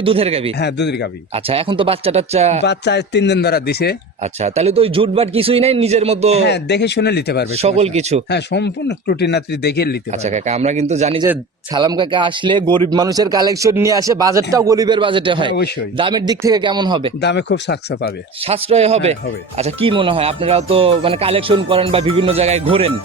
বরাবরই দুধের গাভী? হ্যাঁ, দুধের গাভী। আচ্ছা, এখন তো বাচ্চা টাচ্চা? বাচ্চা 3 দিন ধরা দিছে। আচ্ছা, তাহলে তো ওই জুটবাট কিছুই নাই, নিজের মতো হ্যাঁ, দেখে শুনে নিতে পারবে সকল কিছু। হ্যাঁ, সম্পূর্ণ ত্রুটি নাত্রি দেখে নিতে আচ্ছা পারবে। কাকা, আমরা কিন্তু জানি যে সালাম কাকা আসলে গরিব মানুষের কালেকশন নিয়ে আসে, বাজেটটাও গরিবের বাজেটে হয়। অবশ্যই। দামের দিক থেকে কেমন হবে? দামে খুব সাকসা পাবে, সাশ্রয় হবে। হ্যাঁ, হবে। আচ্ছা, কি মনে হয়, আপনারাও তো মানে কালেকশন করেন বা বিভিন্ন জায়গায় ঘোরেন,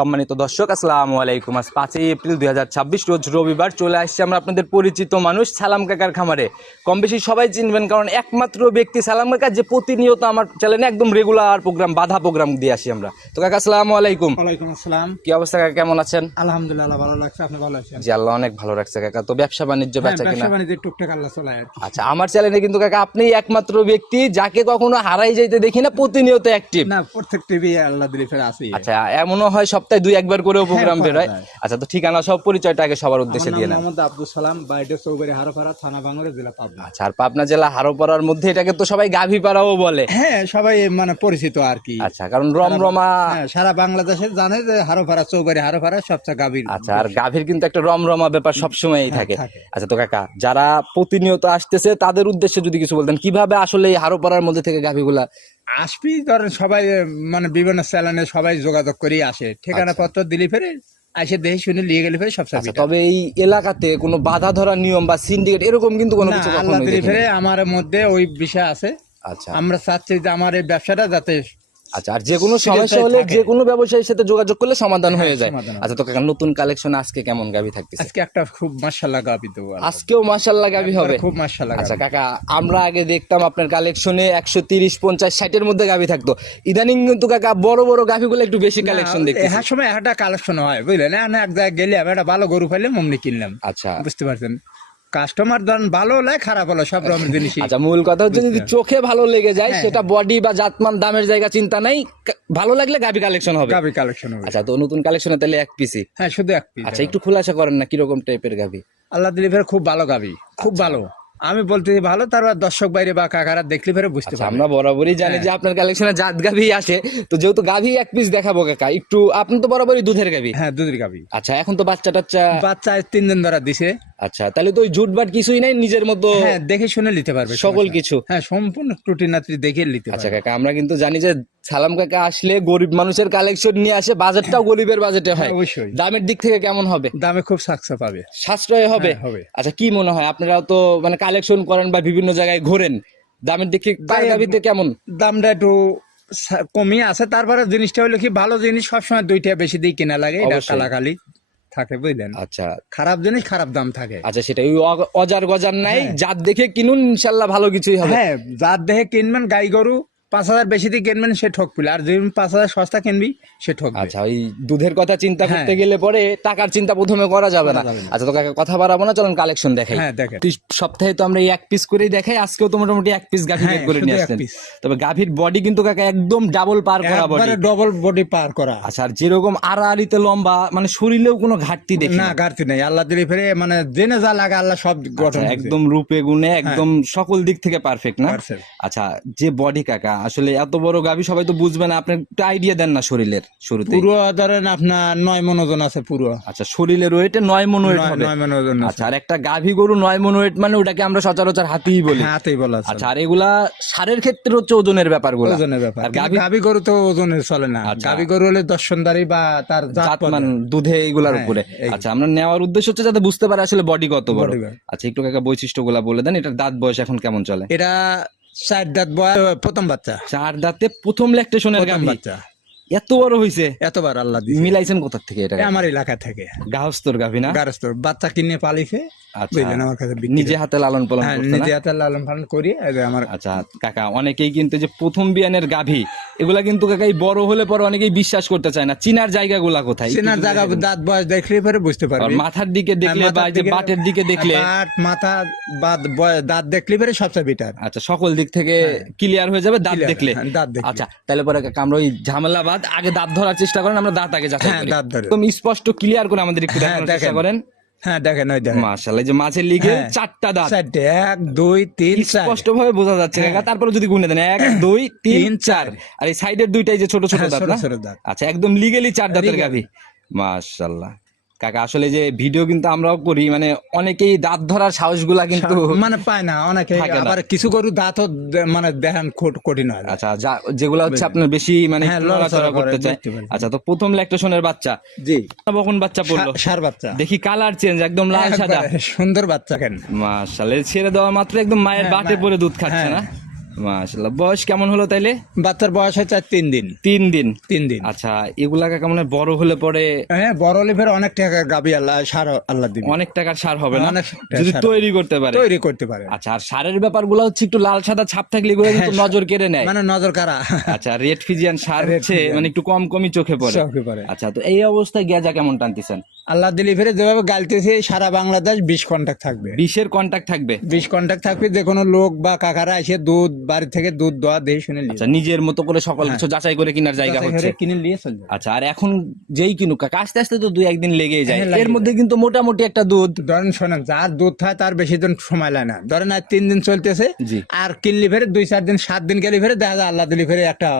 সম্মানিত দর্শক আসসালামু আলাইকুম। আজ 5ই এপ্রিল 2026 রোজ রবিবার চলে আসছি আমরা আপনাদের পরিচিত মানুষ সালাম কাকার খামারে। কম বেশি সবাই চিনবেন, কারণ একমাত্র ব্যক্তি সালাম কাকা যে প্রতিনিয়ত আমার চ্যানেলে একদম রেগুলার প্রোগ্রাম, বাধা প্রোগ্রাম দিয়ে আসি আমরা। তো কাকা আসসালামু আলাইকুম। ওয়ালাইকুম আসসালাম। কি অবস্থা কাকা, কেমন আছেন? আলহামদুলিল্লাহ, ভালো লাগছে। আপনি ভালো আছেন? জি, আল্লাহ অনেক ভালো রাখছে কাকা। তো ব্যবসা বাণিজ্য বেচা কিনা? ব্যবসা বাণিজ্য টুকটাক আল্লাহ চলায় আর কি। আচ্ছা, আমার চ্যানেলে কিন্তু কাকা আপনিই একমাত্র ব্যক্তি যাকে কখনো হারাই যাইতে দেখি না, প্রতিনিয়ত অ্যাক্টিভ। না, প্রত্যেক টিভি আল্লাহ দিলে ফের আছে। আচ্ছা, এমনও হয় সপ্তাহে 2-1 করেও প্রোগ্রাম বের হয়। যায়। আচ্ছা, তো ঠিকানা সব পরিচয়টা আগে সবার উদ্দেশ্যে দিয়ে নেন। মোহাম্মদ আব্দুল সালাম, বাড়ি চৌবাড়ি হারোপাড়া, থানা ভাঙড়া, জেলা পাবনা। আচ্ছা, আর পাবনা জেলা হারোপাড়ার মধ্যে এটাকে তো সবাই গাভীপাড়াও বলে। হ্যাঁ, সবাই মানে পরিচিত আর কি। আচ্ছা, কারণ রমরমা। হ্যাঁ, সারা বাংলাদেশে জানে যে হারোপাড়া, চৌবাড়ি হারোপাড়া সবচেয়ে গাভীর। আচ্ছা, আর গাভীর কিন্তু একটা রমরমা ব্যাপার সবসময়ই থাকে। থাকে। আচ্ছা, তো কাকা যারা প্রতিনিয়ত আসতেছে তাদের উদ্দেশ্যে যদি কিছু বলতেন, কিভাবে আসলে এই হারোপাড়ার মধ্যে থেকে গাভীগুলা আসবি, ধরেন সবাই মানে বিভিন্ন চ্যানেলে সবাই যোগাযোগ করেই আসে, ঠিকানা পত্র দিলি ফেরে আসে, দেখে শুনে নিয়ে গেলে ফেরে সবচেয়ে আচ্ছা, better। তবে এই এলাকাতে কোনো বাধা ধরা নিয়ম বা সিন্ডিকেট এরকম কিন্তু কোনো না, কিছু আল্লাহ কখনোই দিলি দেখিনি। ফেরে আমার মধ্যে ওই বিষয় আছে। আচ্ছা আমরা চাচ্ছি যে আমার এই ব্যবসাটা যাতে আচ্ছা, আর যে কোনো সেটাই সমস্যা হলে থাকে। যে কোনো ব্যবসায়ীর সাথে যোগাযোগ করলে সমাধান হয়ে যায়। সমাধান হবে। আচ্ছা, তো কাকা নতুন কালেকশন আজকে কেমন গাভী থাকতেছে? আজকে একটা খুব মাশাআল্লাহ গাভী দেবো। আজকেও মাশাআল্লাহ গাভী হবে। খুব মাশাআল্লাহ। আচ্ছা কাকা, আমরা আগে দেখতাম আপনার কালেকশনে 130, 50, 60-এর মধ্যে গাভী থাকতো। ইদানিং কিন্তু কাকা বড় বড় গাভীগুলো একটু বেশি কালেকশন দেখতেছি। হ্যাঁ, সময় একটা কালেকশন হয়, বুঝলেন? না, এক জায়গায় গেলে আমি একটা ভালো গরু পাইলে অমনি কিনলাম। আচ্ছা বুঝতে পারছেন, কাস্টমার ধরেন ভালো হলে খারাপ হলো সব রকম জিনিসই। আচ্ছা, মূল কথা হচ্ছে যদি চোখে ভালো লেগে যায়, হ্যাঁ, সেটা বডি বা জাতমান দামের জায়গা চিন্তা নাই, ভালো লাগলে গাভী কালেকশন হবে। গাভী কালেকশন হবে। আচ্ছা, তো নতুন কালেকশনে তাহলে এক পিসি? হ্যাঁ, শুধু এক পিস। আচ্ছা, একটু খোলাসা করেন না কিরকম টাইপের গাভী? আল্লাহ দিলি ফের খুব ভালো গাভী, খুব ভালো। আমি বলতেছি ভালো, তারপর দর্শক বাইরে বা কাকারা দেখলে ফেরে বুঝতে আচ্ছা, পারবে। আমরা বরাবরই জানি যে আপনার কালেকশনে জাত গাভী আসে, তো যেহেতু গাভী এক পিস দেখাবো কাকা, একটু আপনি তো বরাবরই দুধের গাভী। হ্যাঁ, দুধের গাভী। আচ্ছা, এখন তো বাচ্চা টাচ্চা? বাচ্চা 3 দিন ধরা দিছে। আচ্ছা, তাহলে তো ওই জুটবাট কিছুই নাই, নিজের মতো হ্যাঁ, দেখে শুনে নিতে পারবে সকল কিছু। হ্যাঁ, সম্পূর্ণ ত্রুটি নাত্রি দেখে নিতে আচ্ছা পারবে। কাকা, আমরা কিন্তু জানি যে সালাম কাকা আসলে গরিব মানুষের কালেকশন নিয়ে আসে, বাজেটটাও গরিবের বাজেটে হয়। অবশ্যই। দামের দিক থেকে কেমন হবে? দামে খুব সাকসা পাবে, সাশ্রয় হবে। হ্যাঁ, হবে। আচ্ছা, কি মনে হয়, আপনারাও তো মানে কালেকশন করেন বা বিভিন্ন জায়গায় ঘোরেন, দামের দিক থেকে তার গাভীতে কেমন? দামটা একটু কমই আছে, তারপরে জিনিসটা হলো কি, ভালো জিনিস সবসময় দুইটা বেশি দিয়ে কিনা লাগে, এটা অবশ্যই। কালাকালি থাকে, বুঝলেন? আচ্ছা খারাপ জিনিস খারাপ দাম থাকে। আচ্ছা, সেটা ওই অজার গজার নাই, হ্যাঁ। জাত দেখে কিনুন, ইনশাল্লাহ ভালো কিছুই হবে। হ্যাঁ, যার দেহে কিনবেন গাই গরু 5,000 বেশি দিয়ে কিনবেন, সে ঠকপিল। আর যদি 5,000 সস্তা কিনবি, সে ঠকবে। আচ্ছা, ওই দুধের কথা চিন্তা করতে হ্যাঁ। গেলে পরে টাকার চিন্তা প্রথমে করা যাবে না। করা যাবে না। আচ্ছা, তো কাকা কথা বাড়াবো না, চলুন কালেকশন দেখাই। হ্যাঁ, দেখেন। সপ্তাহে তো আমরা এই এক পিস করেই দেখাই, আজকেও তো মোটামুটি এক পিস গাভী হ্যাঁ, বের করে শুধু নিয়ে এক আসলেন। piece। তবে গাভীর বডি কিন্তু কাকা একদম ডাবল পার করা বডি। একবারে ডবল বডি পার করা। আচ্ছা, আর যেরকম আড়াআড়িতে লম্বা, মানে শরীরেও কোনো ঘাটতি দেখি না, না। ঘাটতি নেই। আল্লাহ দিলে ফেরে মানে জেনে যা লাগে আল্লাহ সব গঠন আচ্ছা, একদম রূপে গুণে একদম সকল দিক থেকে পারফেক্ট না? Perfect। আচ্ছা, যে বডি কাকা আসলে এত বড় গাভী সবাই তো বুঝবে না, আপনি একটু আইডিয়া দেন না শরীরের শুরুতে। পুরো ধরেন আপনার 9 মণ ওজন আছে পুরো। আচ্ছা, শরীরের ওয়েটে 9 মণ ওয়েট হবে। 9 মণ ওজন আছে। আচ্ছা, আর একটা গাভী গরু 9 মণ ওয়েট মানে ওটাকে আমরা সচরাচর হাতিই বলি। হ্যাঁ, হাতেই বলা আছে। আচ্ছা, আর এগুলা সারের ক্ষেত্রে হচ্ছে ওজনের ব্যাপারগুলো। ওজনের ব্যাপার। আর গাভী গরু তো ওজনের চলে না। আচ্ছা। গাভী গরু হলে দর্শনদারি বা তার জাতমান দুধে এগুলার হ্যাঁ, উপরে। এই। আচ্ছা, আমরা নেওয়ার উদ্দেশ্য হচ্ছে যাতে বুঝতে পারে আসলে বডি কত বড়। Body বড়। আচ্ছা, একটু কাকা বৈশিষ্ট্যগুলা বলে দেন, এটার দাঁত বয়স এখন কেমন চলে? এটা 4 দাঁত বয়স, প্রথম বাচ্চা। 4 দাঁতে প্রথম ল্যাকটেশনের প্রথম গাভী। বাচ্চা। এত বড় হইছে? এতবার আল্লাহ দিয়েছে। মিলাইছেন কোথা থেকে এটা? আমার এলাকা থেকে গাহস্তর গাভী না? গারস্থর বাচ্চা কিনে পালিছে, আচ্ছা, বুঝলেন? আমার কাছে বিক্রি। নিজে হাতে লালন পালন হ্যাঁ, করতে না? নিজে হাতে লালন পালন করি। এই যে আমার আচ্ছা কাকা, অনেকেই কিন্তু যে প্রথম বিয়ানের গাভী এগুলা কিন্তু কাকা এই বড় হলে পরে অনেকেই বিশ্বাস করতে চায় না, চিনার জায়গাগুলা কোথায়? চেনার জায়গা দাঁত বয়স দেখলে পরে বুঝতে আর পারবি। মাথার দিকে দেখলে বা এই যে বাটের দিকে দেখলে? বাট, মাথা, দাঁত দেখলে পরে সবচেয়ে বেটার। আচ্ছা, সকল দিক থেকে ক্লিয়ার হয়ে যাবে দাঁত Clear, দেখলে। হ্যাঁ, দাঁত দেখলে। আচ্ছা, তাহলে পরে কাকা আমরা ওই ঝামেলা বাদ ধন্যবাদ। আগে দাঁত ধরার চেষ্টা করেন, আমরা দাঁত আগে যাচাই হ্যাঁ, করি। দাঁত ধরে। একদম স্পষ্ট ক্লিয়ার করে আমাদের একটু হ্যাঁ, দেখানোর চেষ্টা দেখেন। করেন। হ্যাঁ দেখেন, ওই দেখেন মাশাআল্লাহ, এই যে মাঝের লিগে হ্যাঁ, 4টা দাঁত 4টে, 1 2 3 4। স্পষ্ট ভাবে বোঝা যাচ্ছে কাকা। তারপরে যদি গুনে দেন 1 2 3 তিন, 4, আর এই সাইডের দুইটাই যে ছোট ছোট হ্যাঁ, দাঁত ছোট না? ছোট দাঁত। আচ্ছা, একদম লিগেলি 4 দাঁতের Legally। গাভী। মাশাআল্লাহ কাকা, আসলে যে ভিডিও কিন্তু আমরাও করি, মানে অনেকেই দাঁত ধরার সাহসগুলা কিন্তু মানে পায় না অনেকে, থাকে না। আবার কিছু গরু দাঁতও মানে দেখান কঠিন হয়। আচ্ছা, যেগুলা হচ্ছে আপনার বেশি মানে হ্যাঁ, একটু লড়াচড়া নড়াচড়া করতে করে, চায়। বুঝতে পারছি। আচ্ছা, তো প্রথম ল্যাকটেশনের বাচ্চা জি, কখন বাচ্চা পড়লো? সার বাচ্চা, দেখি কালার চেঞ্জ, একদম লাল সাদা। একবারে সুন্দর বাচ্চা। কেন মাশাআল্লাহ, ছেড়ে দেওয়া মাত্র একদম মায়ের হ্যাঁ, বাটে পরে দুধ খাচ্ছে হ্যাঁ। না? মাশাআল্লাহ, বয়স কেমন হলো তাইলে? বাচ্চার বয়স হচ্ছে 3 দিন। 3 দিন। 3 দিন। আচ্ছা, এগুলা কাকা মানে বড় হলে পরে হ্যাঁ, বড় লিভের অনেক টাকা গাবি আল্লাহ সার আল্লাহ দিবে, অনেক টাকার সার হবে না অনেক টাকার যদি সার তৈরি করতে পারে? তৈরি করতে পারে। আচ্ছা, আর সারের ব্যাপারগুলো হচ্ছে একটু লাল সাদা ছাপ থাকলে এগুলো কিন্তু হ্যাঁ, নজর কেড়ে নেয়। মানে নজর কারা। আচ্ছা, রেড ফিজিয়ান সার Red হচ্ছে Fijian। মানে একটু কমই চোখে পড়ে। চোখে পড়ে। আচ্ছা, তো এই অবস্থায় গেজা কেমন টানতেছেন? আল্লাহ দিলি ফেরে যেভাবে গালতেছে সারা বাংলাদেশ 20 কন্টাক্ট থাকবে। 20-এর কন্টাক্ট থাকবে? 20 কন্টাক্ট থাকবে, যে কোনো লোক বা কাকারা এসে দুধ বাড়ি থেকে দুধ দোয়া দিয়ে শুনে নিয়ে আচ্ছা, নিজের মতো করে সকল কিছু যাচাই করে কেনার জায়গা যাচাই হচ্ছে। করে কিনে নিয়ে চলে যাবে। আচ্ছা, আর এখন যেই কিনুক কাকা, আস্তে আস্তে তো 2-1 দিন লেগেই যায়। হ্যাঁ, লেগে এর মধ্যে কিন্তু মোটামুটি একটা দুধ ধরেন শোনেন, যার দুধ হয় তার বেশি দিন সময় লাগে না। ধরেন আর 3 দিন চলতেছে, জি। আর কিনলি ফেরে 2-4 দিন 7 দিন গেলি ফেরে দেখা যায় আল্লাহ দিলি ফেরে একটা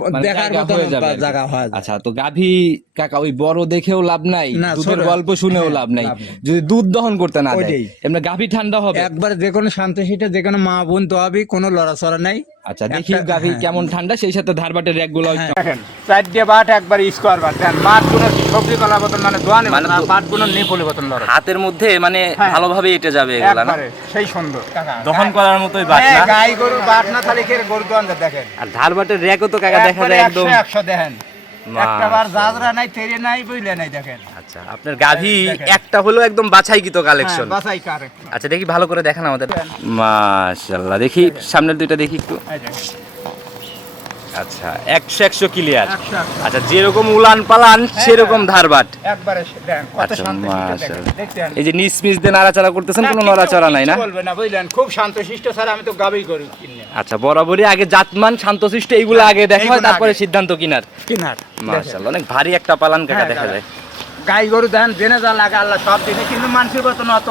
মানে দেখার জায়গা মতো হয়ে যাবে আর কি। জায়গা হয়। আচ্ছা, তো গাভী কাকা ওই বড় দেখেও লাভ নাই, না, দুধের ছোট। গল্প শুনেও হ্যাঁ, লাভ নাই লাভ নেই। যদি দুধ দহন করতে না দেয়। ওইটাই। এমনি গাভী ঠান্ডা হবে। একবার যে কোনো শান্তশিষ্টে যে কোনো মা বোন দোয়াবি, কোনো লড়াচড়া নাই। আচ্ছা, দেখি গাভী কেমন ঠান্ডা, সেই সাথে ধারবাটের র্যাক গুলো দেখেন 4 বাট একবার স্কোয়ার বাট দেন, বাট গুলো সবজি কলা বতন মানে দোয়া নেই, মানে তো- বাট গুলো নেই পলি বতন লড়া হাতের মধ্যে মানে হ্যাঁ। ভালোভাবে এটে যাবে এগুলা না? একবারে সেই সুন্দর দহন করার মতোই বাট হ্যাঁ, না? গাই গরু বাট না তাহলে কি গরু দোয়ান দেখেন। আর ধারবাটের র্যাকও তো কাকা দেখা যায় একদম। 100 দেখেন, একটা বার জাজরা নাই, তেরে নাই, বুঝলে নাই দেখেন। আচ্ছা, আপনার গাভী দেখেন। একটা হলো একদম বাছাইকৃত কালেকশন। হ্যাঁ, বাছাই কারে। আচ্ছা, দেখি ভালো করে দেখান আমাদের। মাশাআল্লাহ, দেখি সামনের দুইটা দেখি একটু। এই দেখেন, আচ্ছা, 100 ক্লিয়ার। 100। আচ্ছা, যেরকম উলান পালান সেরকম ধারবাট। একবারে দেখেন কত আচ্ছা, শান্ত মাশাআল্লাহ। দেখতেন। এই যে নিচ পিচ দিয়ে নাড়াচাড়া করতেছেন, কোনো নড়াচড়া নাই না? বলবে না, বুঝলেন, খুব শান্ত শিষ্ট স্যার, আমি তো গাবি করি কিনে আচ্ছা, বরাবরই আগে জাতমান শান্তশিষ্ট এইগুলো আগে দেখা হয়, এইগুলো তারপরে আগে। সিদ্ধান্ত কিনার। কিনার। মাশাআল্লাহ, অনেক ভারী একটা পালান কাকা হ্যাঁ, দেখা দাদা। যায়। গাই গরু দেন জেনে যা লাগে আল্লাহ সব দিনে, কিন্তু মানুষের মতন অত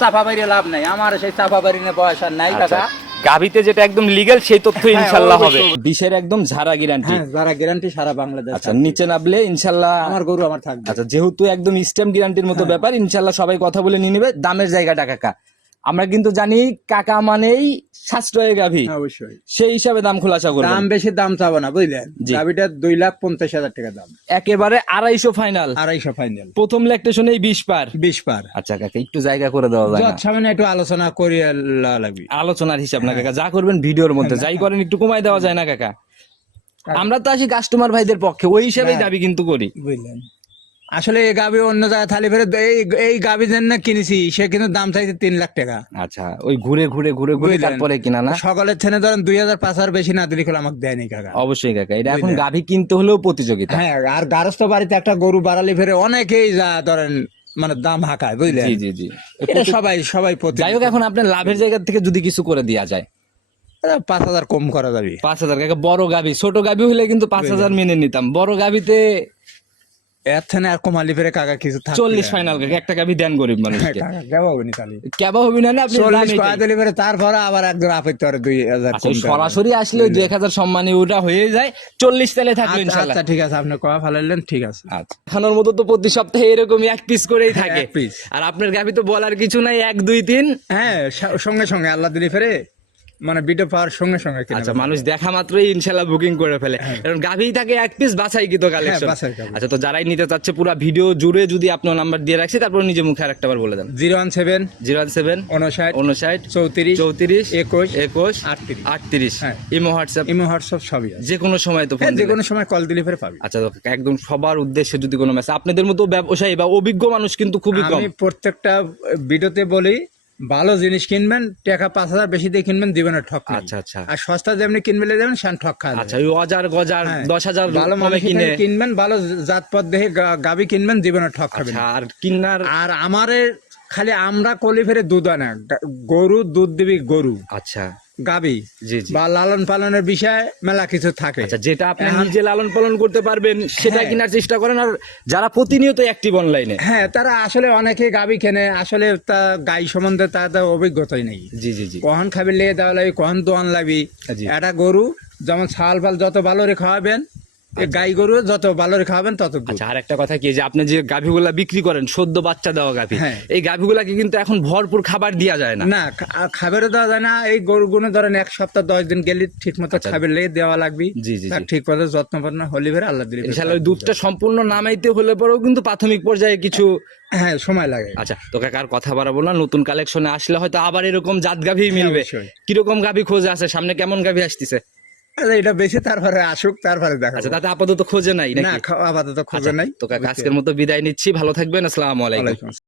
চাপা বাড়ি লাভ নাই। আমার সেই চাপা বাড়ি নিয়ে বয়স আর নাই আচ্ছা, কাকা। গাভীতে যেটা একদম লিগ্যাল সেই তথ্য হ্যাঁ, ইনশাআল্লাহ হবে। অবশ্যই। 20-এর একদম ঝাড়া গ্যারান্টি। হ্যাঁ, যারা গ্যারান্টি সারা বাংলাদেশ। আচ্ছা, নিচে নামলে ইনশাআল্লাহ আমার গরু আমার থাকবে। আচ্ছা, যেহেতু একদম স্ট্যাম্প গ্যারান্টির মতো হ্যাঁ। ব্যাপার, ইনশাআল্লাহ সবাই কথা বলে নিয়ে নেবে। দামের জায়গাটা কাকা, আমরা কিন্তু জানি কাকা মানেই সাশ্রয় গাভী, হ্যাঁ, অবশ্যই। সেই হিসাবে দাম খোলাসা করবেন। দাম বেশি দাম চাবো না, বুঝলেন। জি। গাবিটা 2,50,000 টাকা দাম, একেবারে 250 ফাইনাল। 250 ফাইনাল, প্রথম ল্যাকটেশনেই 20 পার। 20 পার। আচ্ছা কাকা, একটু জায়গা করে দেওয়া যায় না? যত সামনে একটু আলোচনা করি লাগবে। আলোচনার হিসাব না কাকা, যা করবেন ভিডিওর মধ্যে, যাই করেন একটু কমায় দেওয়া যায় না কাকা? আমরা তো আসি কাস্টমার ভাইদের পক্ষে, ওই হিসাবেই না। দাবি কিন্তু করি। বুঝলেন, আসলে এই গাবি অন্য জায়গায় থালি ফেরে এই গাবি যেন কিনেছি, সে কিন্তু দাম চাইছে 3 লাখ টাকা। আচ্ছা, ওই ঘুরে ঘুরে ঘুরে ঘুরে বুঝলেন। তারপরে কিনা না? সকালের ছেনে ধরেন 2,000-5,000 বেশি না দিলে খেলে আমাকে দেয়নি কাকা। অবশ্যই কাকা, এটা এখন বুঝলেন। গাভী কিনতে হলেও প্রতিযোগিতা। হ্যাঁ, আর গারস্থ বাড়িতে একটা গরু বাড়ালি ফেরে অনেকেই যা ধরেন মানে দাম হাঁকায়, বুঝলেন। জি জি জি। এটা সবাই যাই হোক, এখন আপনার লাভের জায়গা থেকে যদি কিছু করে দেওয়া যায়, 5,000 কম করা যাবে। 5,000 কাকা। বড় গাভী, ছোট গাভী হলে কিন্তু 5,000 মেনে নিতাম, বড় গাভীতে এর থেকে আর কমালি ফেরে কাকা কিছু থাকবে 40 না। ফাইনাল কাকা। একটা গাভী দেন গরিব মানুষকে। কাকা কেমন হবে নি তাহলে? কেবা হবি না? আপনি 40 দাম কয়া এটাই। দিলে ফেরে তারপরে আবার একজন আপত্তি করে 2,000 আচ্ছা, কম ওই দেওয়া হবে। সরাসরি আসলে 2,000 সম্মানী ওটা হয়ে যায়, 40 তালে থাকলো আচ্ছা, ইনশাআল্লাহ। আচ্ছা, ঠিক আছে, আপনি কয়া ফেলাইলেন, ঠিক আছে। আচ্ছা, খানোর মতো তো প্রতি সপ্তাহে এরকমই 1 পিস করেই থাকে। 1 piece। আর আপনার গাভী তো বলার কিছু নাই, 1 2 3। হ্যাঁ, সঙ্গে সঙ্গে আল্লাহ দিলি ফেরে মানে ভিডিও পাওয়ার সঙ্গে সঙ্গে কিনে আচ্ছা, ফেলে। মানুষ দেখা মাত্রই ইনশাআল্লাহ বুকিং করে ফেলে, কারণ গাভী থাকে 1 পিস বাছাই কিন্তু কালেকশন। বাছাই কালেকশন। আচ্ছা, তো যারাই নিতে চাচ্ছে পুরো ভিডিও জুড়ে যদি আপনার নাম্বার দিয়ে রাখছি, তারপর নিজে মুখে আরেকটা বার বলে দেন। 017 017 59 59 34 34 21 21 38 38। হ্যাঁ। ইমো হোয়াটসঅ্যাপ ইমো হোয়াটসঅ্যাপ সবই আছে। যে কোনো সময় তো হ্যাঁ, ফোন যে দিলে। কোনো সময় কল দিলে ফেরে পাবি। আচ্ছা, তো একদম সবার উদ্দেশ্যে যদি কোনো মেসেজ, আপনাদের মতো ব্যবসায়ী বা অভিজ্ঞ মানুষ কিন্তু খুবই কম। আমি প্রত্যেকটা ভিডিওতে বলি, ভালো জিনিস কিনবেন, টাকা 5,000 বেশি দিয়ে কিনবেন, জীবনের ঠক নেই। আচ্ছা আচ্ছা আর সস্তা যেমনি কিনবে যাবেন সেন ঠক খাওয়া আচ্ছা, ওই অজার গজার হ্যাঁ। 10,000 ভালো কমে মানুষ কিনে। কিনবেন, ভালো জাতপথ দেখে গাবি কিনবেন, জীবনের ঠক খাবেন। আচ্ছা, আর কিনার আর আমারে খালি আমরা কলি ফেরে দুধ হয় না, গরু দুধ দিবি গরু। আচ্ছা, গাবি জি জি। বা লালন পালনের বিষয়ে মেলা কিছু থাকে। আচ্ছা, যেটা আপনি এখন- নিজে লালন পালন করতে পারবেন সেটা হ্যাঁ। কেনার চেষ্টা করেন, আর যারা প্রতিনিয়ত অ্যাক্টিভ অনলাইনে। হ্যাঁ, তারা আসলে অনেকে গাবি কেনে, আসলে তা গাই সম্বন্ধে তাদের অভিজ্ঞতাই নেই। জি জি জি কখন খাবি লেগে দেওয়া লাগবে, কখন দোয়ান লাগবি। জি। একটা গরু যেমন ছাল ফাল যত ভালো রে খাওয়াবেন, এই গাই গরু যত ভালো রে খাওয়াবেন তত দুধ। আচ্ছা, আর একটা কথা কি, যে আপনি যে গাভীগুলা বিক্রি করেন সদ্য বাচ্চা দেওয়া গাভী, হ্যাঁ। এই গাভীগুলাকে কিন্তু এখন ভরপুর খাবার দেওয়া যায় না। না, খাবারও দেওয়া যায় না। এই গরুগুলো ধরেন 1 সপ্তাহ 10 দিন গেলে ঠিক মতো আচ্ছা। খাবার লেগে দেওয়া লাগবে। জি, জি, তার জি। ঠিক মতো যত্ন পালন হলি ফেরে আল্লাহ দিলে ইনশাআল্লাহ ওই দুধটা সম্পূর্ণ নামাইতে হলে পরেও কিন্তু প্রাথমিক পর্যায়ে কিছু। হ্যাঁ, সময় লাগে। আচ্ছা, তো কাকার কথা বাড়াবো না, নতুন কালেকশনে আসলে হয়তো আবার এরকম জাত গাভী মিলবে। অবশ্যই। কিরকম গাভী খোঁজে আছে, সামনে কেমন গাভী আসতেছে? আচ্ছা, এটা বেশি তারপরে আসুক, তারপরে দেখা আচ্ছা, তাতে আপাতত খোঁজে নাই না, নাকি? আপাতত খোঁজে আচ্ছা, নাই। তো কাকা আজকের মতো বিদায় নিচ্ছি, ভালো থাকবেন, আসসালামু আলাইকুম। ওয়ালাইকুম আসসালাম।